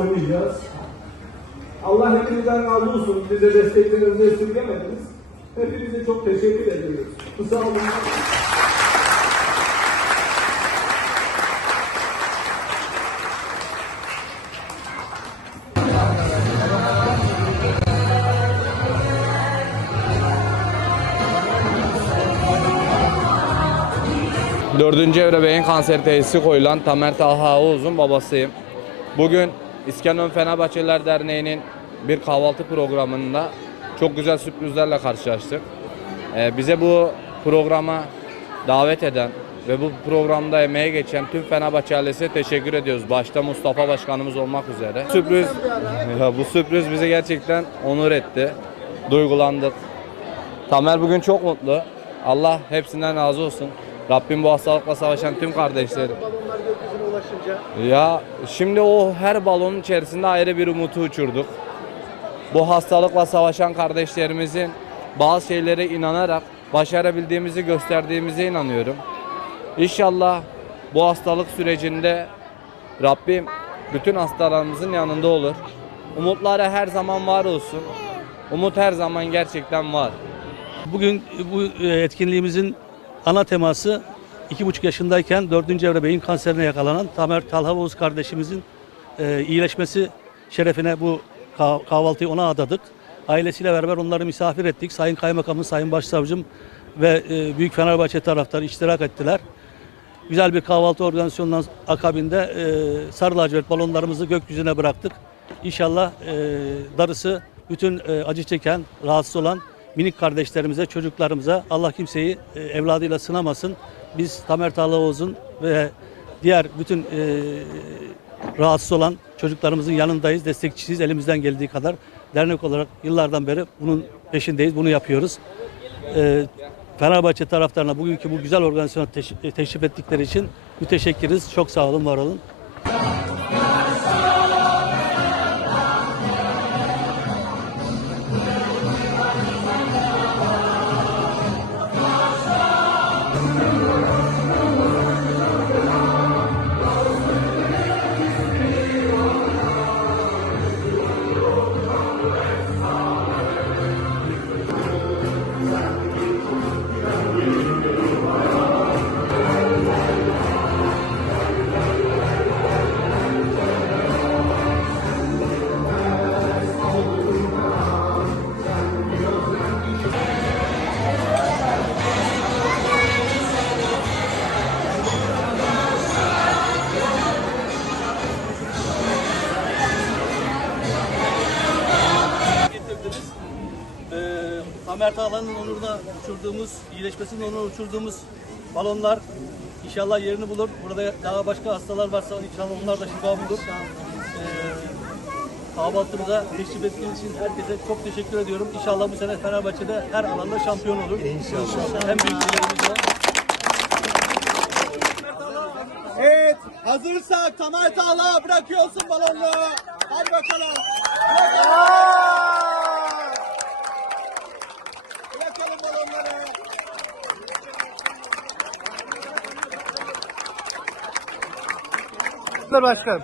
oynayacağız. Allah hepinizden razı olsun. Bize desteklerinizi esirgemediniz. Hepinize çok teşekkür ediyoruz. Sağ olun. Dördüncü evre beyin kanseri teşhisi koyulan Tamer Talha Oğuz'un babasıyım. Bugün İskenderun Fenerbahçeliler Derneği'nin bir kahvaltı programında çok güzel sürprizlerle karşılaştık. Ee, bize bu programa davet eden ve bu programda emeğe geçen tüm Fenerbahçe ailesine teşekkür ediyoruz. Başta Mustafa Başkanımız olmak üzere. Sürpriz, ya bu sürpriz bizi gerçekten onur etti. Duygulandık. Tamer bugün çok mutlu. Allah hepsinden razı olsun. Rabbim bu hastalıkla savaşan tüm kardeşlerim. Balonlar gökyüzüne ulaşınca Ya şimdi o her balonun içerisinde ayrı bir umutu uçurduk. Bu hastalıkla savaşan kardeşlerimizin bazı şeylere inanarak başarabildiğimizi gösterdiğimize inanıyorum. İnşallah bu hastalık sürecinde Rabbim bütün hastalarımızın yanında olur. Umutları her zaman var olsun. Umut her zaman gerçekten var. Bugün bu e, etkinliğimizin ana teması iki buçuk yaşındayken dördüncü evre beyin kanserine yakalanan Tamer Talha Oğuz kardeşimizin e, iyileşmesi şerefine bu kah- kahvaltıyı ona adadık. Ailesiyle beraber onları misafir ettik. Sayın Kaymakamım, Sayın Başsavcım ve e, Büyük Fenerbahçe taraftarı iştirak ettiler. Güzel bir kahvaltı organizasyonundan akabinde e, sarı lacivert balonlarımızı gökyüzüne bıraktık. İnşallah e, darısı bütün e, acı çeken, rahatsız olan minik kardeşlerimize, çocuklarımıza Allah kimseyi e, evladıyla sınamasın. Biz Tamer Tağlaoğuz'un ve diğer bütün e, rahatsız olan çocuklarımızın yanındayız, destekçisiyiz elimizden geldiği kadar. Dernek olarak yıllardan beri bunun peşindeyiz, bunu yapıyoruz. E, Fenerbahçe taraftarına bugünkü bu güzel organizasyona teş- teşrif ettikleri için müteşekkiriz. Çok sağ olun, var olun. Tamer Tağlan'ın onuruna uçurduğumuz, iyileşmesinin onuruna uçurduğumuz balonlar inşallah yerini bulur. Burada daha başka hastalar varsa inşallah onlar da şifa bulur. Ee, kahvaltımıza teşrif ettiğiniz için herkese çok teşekkür ediyorum. İnşallah bu sene Fenerbahçe'de her alanda şampiyon olur. İnşallah. En büyük dileğimiz o. Evet, hazırsak Tamer Tağla bırakıyorsun balonu. Hadi bakalım. Bırakalım Başkanım.